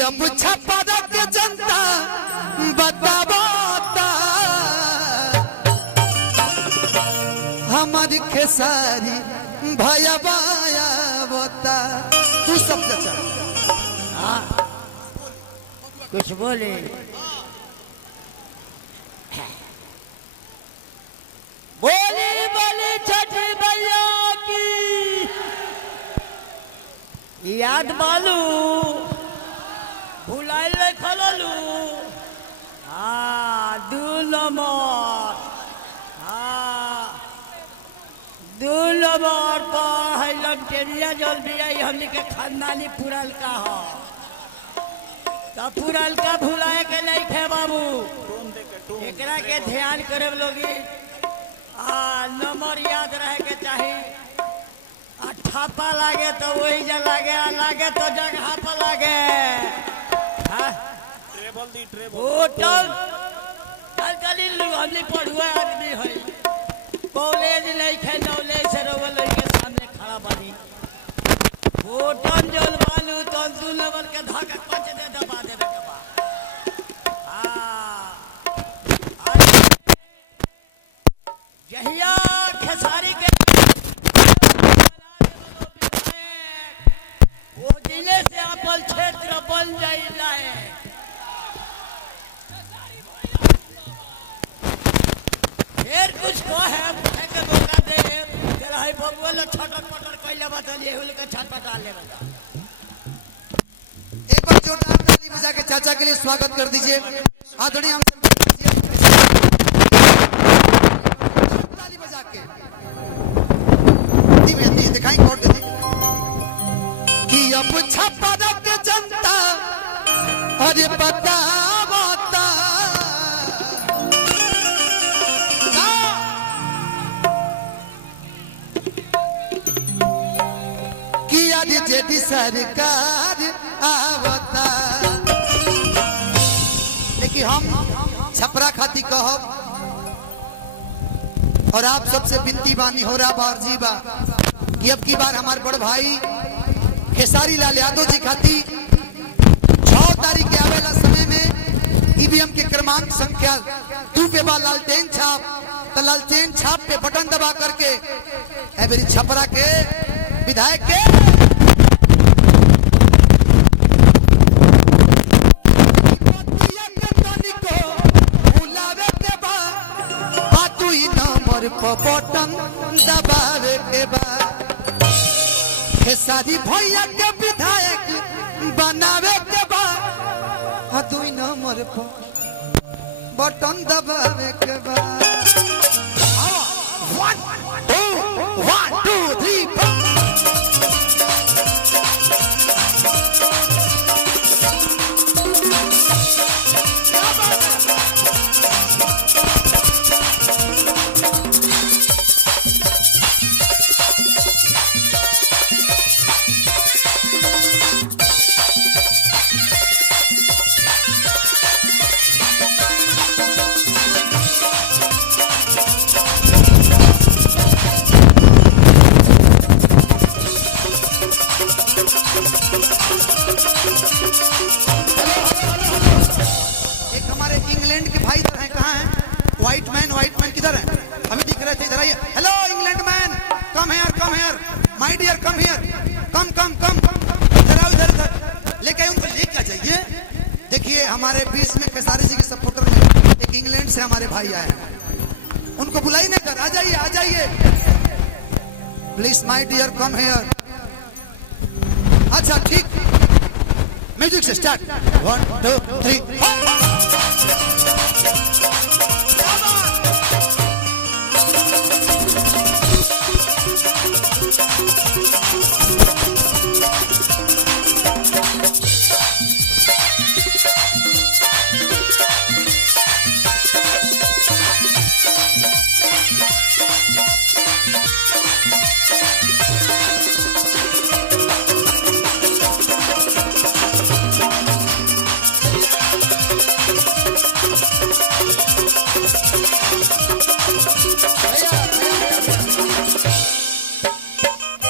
अब छपरा के जनता बतावता हमारी खेसारी भया बाया बता। तू सब चाचा कुछ बोले बोली बोली छठी मैया की याद मालू भुलाइल खललू। हाँ 2 नंबर, हाँ 2 नंबर पर है लमटेरिया जल भी आई हमने के खानदानी पुरल का हो तो पुरल का भुलाए के नहीं थे बाबू। एकरा के ध्यान करे लोगी नंबर याद रहे के चाहिए। ठप्पा लागे तो वही जगह लागे तो जगह पर लागे। होटल हमने पढ़ुआ आदमी है कॉलेज नहीं खे नॉलेज से रोवल के सामने खड़ा बानी होटल जल बालू तो 2 नंबर के धक्का पच दे दबा दे के बा। जहिया खेसारी के वो जिले से अपन क्षेत्र बन जाए फिर कुछ को है के मौका दे तेरा है बबुआ लो छटक पटर कइले बतलिए हुल के छटपटा ले बता। एक बार जोरदार ताली बजा के चाचा के लिए स्वागत कर दीजिए। आदरणीय हम सब ताली बजा के धीमे दिखाएंगे और दे कि अब छपरा के जनता अरे बतावता कि आज जेडी सरकार आवता। लेकिन हम छपरा खाती कहब और आप सबसे विनती बानी हो रहा बार जी बा कि अब की बार हमारे बड़ भाई खेसारी लाल यादव जी खाती 6 तारीख के आवेला समय में ईवीएम के क्रमांक संख्या 2 पे बा लालटेन छाप तो लालटेन छाप पे बटन दबा करके मेरी छपरा के विधायक के बटन दबावे के बाद खेसारी भैया के विधायक बनावे के बाद 2 नंबर पर बटन दबावे के बाद 1 2 3 4 व्हाइट मैन किधर है? हमें दिख रहे थे इधर आइए। Hello England man, come here my dear, come here, come इधर आओ, इधर लेके उनको लेके जाइए। देखिए हमारे बीच में खेसारी जी के सपोर्टर में एक इंग्लैंड से हमारे भाई आए हैं, उनको बुलाई नहीं कर, आ जाइए प्लीज माय डियर कम हियर। अच्छा ठीक, म्यूजिक से स्टार्ट 1 2 3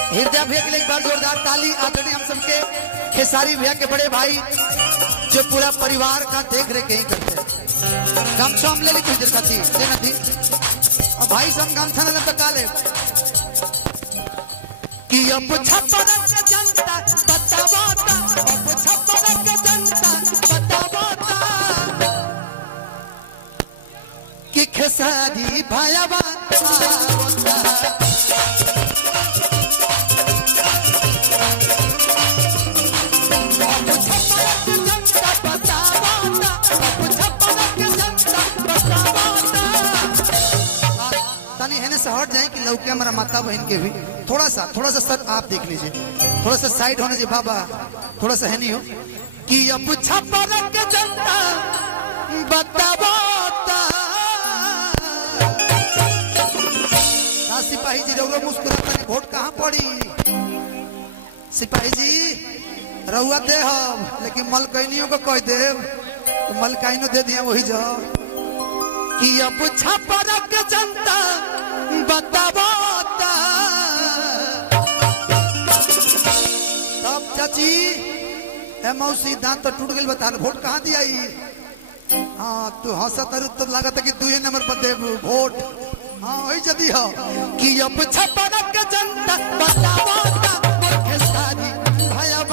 हृदय भैया के लिए एक बार जोरदार ताली। आदरणीय हम सबके खेसारी भैया के बड़े भाई जो पूरा परिवार का देख रेख यही करते हैं। गमछा हम ले ली कुछ देर खाती देना थी अब भाई सब गमछा न पका ले कि अब छप्पर के जनता बतावाता अब छप्पर के जनता बतावाता कि खेसारी भैया से हट जाए कि लौके हमारा माता बहन के भी थोड़ा सा सर आप देख लीजिए थोड़ा सा साइड होने दीजिए बाबा थोड़ा सा है नहीं हो कि अब छप्पर के जनता बतावाता सिपाही जी रहुआ मुस्कुराता नहीं वोट कहाँ पड़ी सिपाही जी रहुआ दे हम लेकिन मलकैनियों को कह दे तो मलकैनो दे दिया वही जाओ कि अब छप्पर के जनता बतावाता तब चाची ए मौसी दांत तो टूट गई बता वोट कहाँ दिया हाँ तू हंसत तो लागत है कि 2 नंबर पर दे वोट हाँ वही जदी हो कि अब छप्पर के जनता बतावाता खेसारी भैया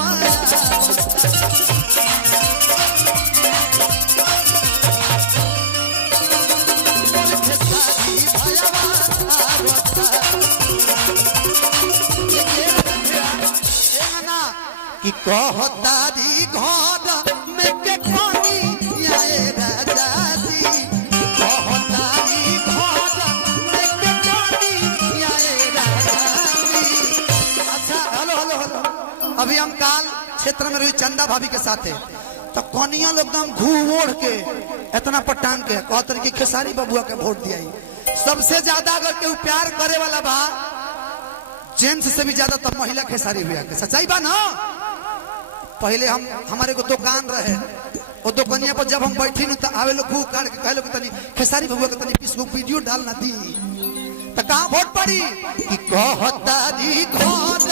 कि कहतारी घर में के पानी आए राजा जी कहतारी घर में के पानी आए राजा जी अच्छा हेलो हेलो हेलो अभी हम काल क्षेत्र में रही चंदा भाभी के साथ है तो कनिया लोग एकदम घूम ओढ़ के इतना पटांग के कहते कि खेसारी बबुआ के वोट दिया सबसे ज्यादा अगर केहू प्यार करे वाला बा जेंट्स से भी ज्यादा तो महिला खेसारी भैया के सच्चाई बा ना पहले हम हमारे को दुकान रहे वो दुकानिया पर जब हम बैठी तो आवे लोग खूब काट के कहलो कि तनी खेसारी बबुआ के तनी 20 गो वीडियो डालना दी तो कहां वोट पड़ी कि कहतारी घर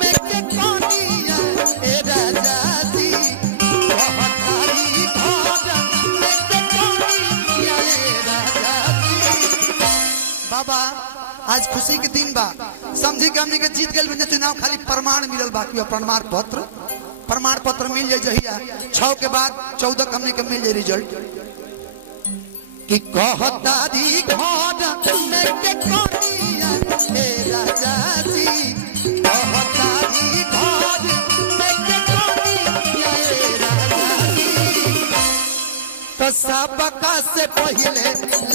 में के कनिया ए राजा जी कहतारी घर में के कनिया ए राजा जी बाबा आज खुशी के दिन बा समझी के हमने के जीत गए चुनाव खाली प्रमाण मिलल बाकी प्रमाण पत्र मिल जाए जहिया 6 के बाद 14 हमने के मिल जाए रिजल्ट कि कहतारी घर में के कनिया ए राजा जी कहतारी घर में के कनिया ए राजा जी तो सबका से पहले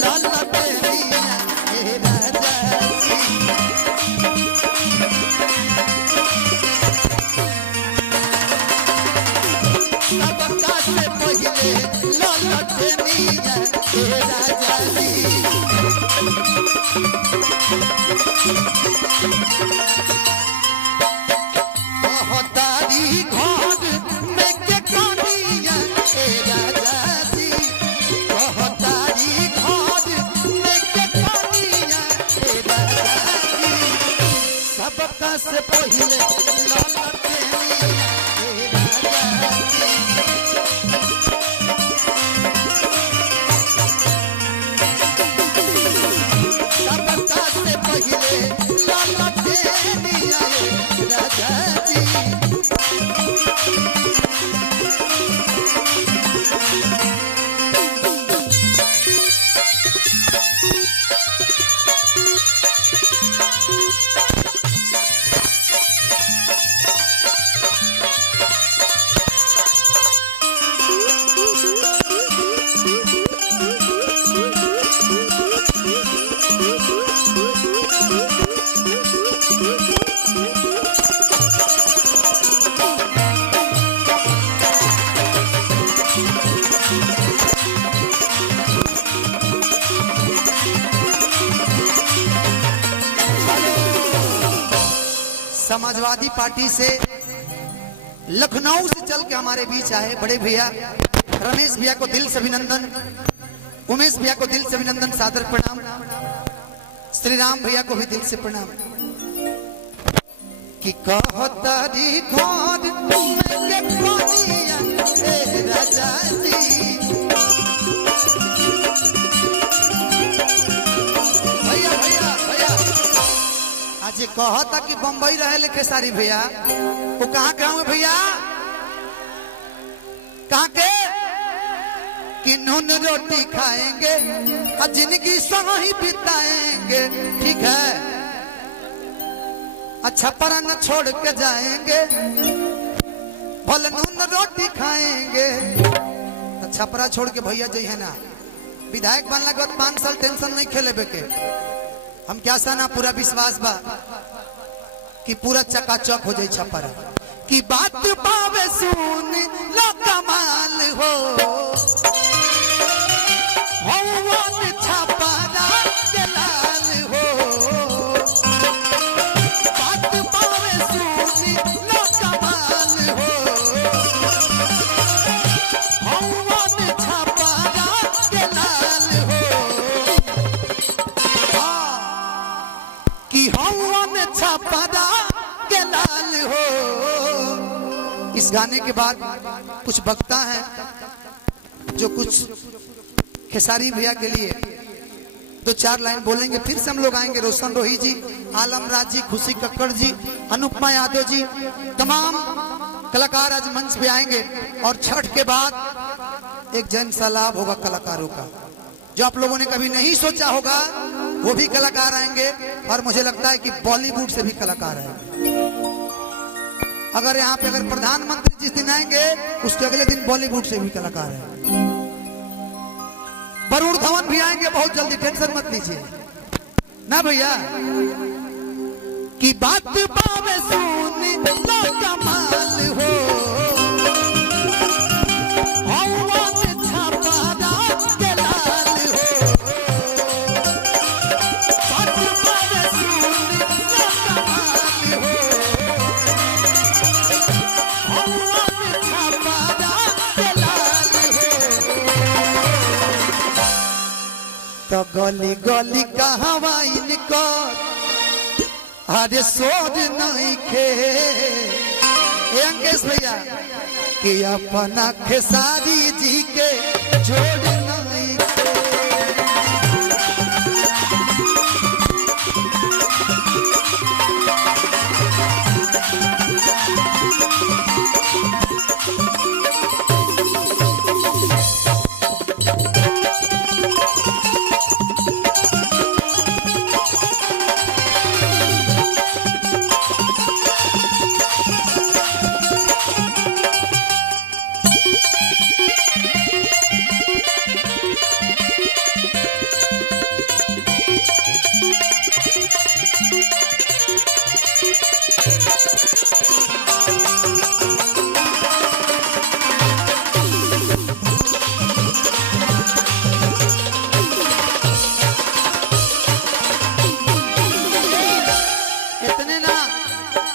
ललटेरिया ए राजा जी सबका से पहले ललटेरिया ए राजा जी कहतारी घर में के कनिया ए राजा जी कहतारी घर में के कनिया ए राजा जी सबका से पहले ललटेरिया ए राजा जी सबका से पहले ललटेरिया ए राजा जी समाजवादी पार्टी से लखनऊ से चल के हमारे बीच आए बड़े भैया रमेश भैया को दिल से अभिनंदन, उमेश भैया को दिल से अभिनंदन, सादर प्रणाम, श्री राम भैया को भी दिल से प्रणाम। कि कहतारी घर में के कोनिया ए राजा जी भैया भैया भैया आज कहता कि बम्बई रहे ले खेसारी भैया वो कहाँ के होंगे भैया कहाँ के कि नून रोटी खाएंगे और जिंदगी सही बिताएंगे ठीक है अच्छा पर न छोड़ के जाएंगे भले नून रोटी खाएंगे तो छपरा छोड़ के भैया जी है ना विधायक बनला के बाद 5 साल टेंशन नहीं खेले बेके हम क्या साना पूरा विश्वास बा कि पूरा चकाचक हो जाए छपरा की बात पावे सुन लो कमाल हो छपरा के लाल हो बात पावे सुन लो कमाल हो छपरा के लाल हो कि हम छपरा के लाल हो। इस गाने के बाद कुछ वक्ता हैं जो कुछ खेसारी भैया के लिए 2-4 लाइन बोलेंगे फिर से हम लोग आएंगे रोशन रोही जी आलम राज जी खुशी कक्कड़ जी अनुपमा यादव जी तमाम कलाकार आज मंच पे आएंगे और छठ के बाद एक जन सलाब होगा कलाकारों का जो आप लोगों ने कभी नहीं सोचा होगा वो भी कलाकार आएंगे और मुझे लगता है कि बॉलीवुड से भी कलाकार आएंगे। अगर यहाँ पे अगर प्रधानमंत्री जिस दिन आएंगे उसके अगले दिन बॉलीवुड से भी कलाकार है वरुण धवन भी आएंगे बहुत जल्दी टेंशन मत लीजिए ना भैया की बात पावे सुन लो कमाल हो छपरा के लाल हो बात पावे सुन लो कमाल हो छपरा के लाल हो तो गली गली कहवा इनकर अरे सोच नहीं खे अंकेश भैया कि अपना खेसारी जी के जोड़ नहीं खे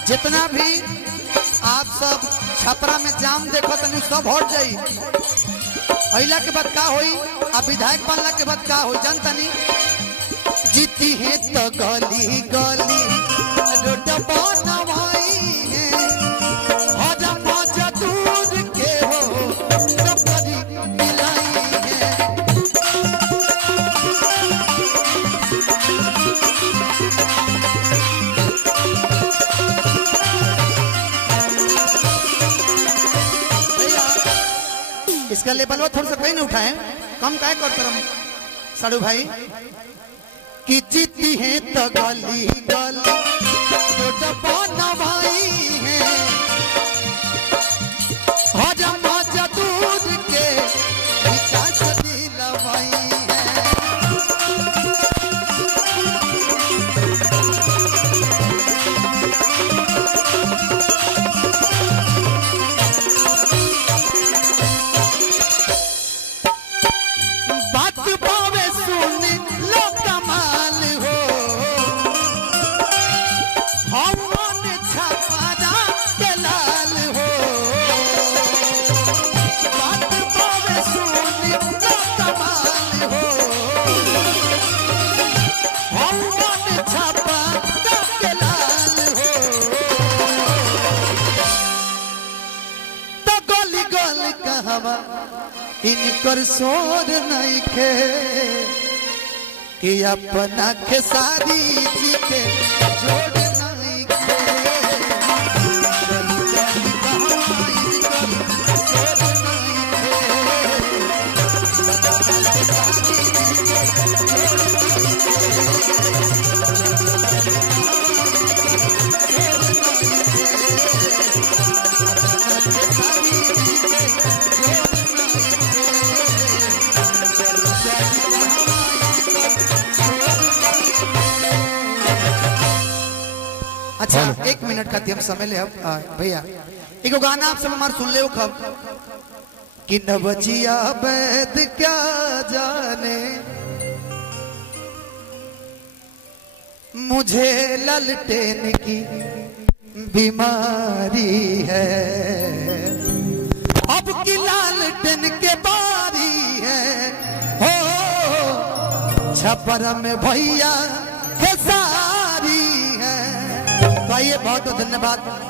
जितना भी आप सब छपरा में जाम देखो तनी सब हट जाई अइला के बाद का होई आ विधायक बनला के बाद का होई जानता नहीं जीती है तो गली गली रोड बनवाई है और मौजा दूर के हो कपड़ी मिलाई है इसका लेवल वो थोड़ा सा कहीं नहीं उठाए कम काय करते हम साड़ू भाई कि जीती है तो गली गली जो बनवाई है हजम दूर के विकास दिलवाई है बात पावे सुन लो कमाल हो हम छपरा के इनकर सोर नहीं खे कि अपना खेसारी जी के जोड़ नहीं खे अच्छा 1 मिनट का हम समय ले भैया एक गाना आप सब हमारे सुन ले खब कि नवजिया वैद क्या जाने मुझे ललटेन की बीमारी है अब की लालटेन के बारी है हो छपर में भैया खेसारी है। तो आइए बहुत बहुत धन्यवाद।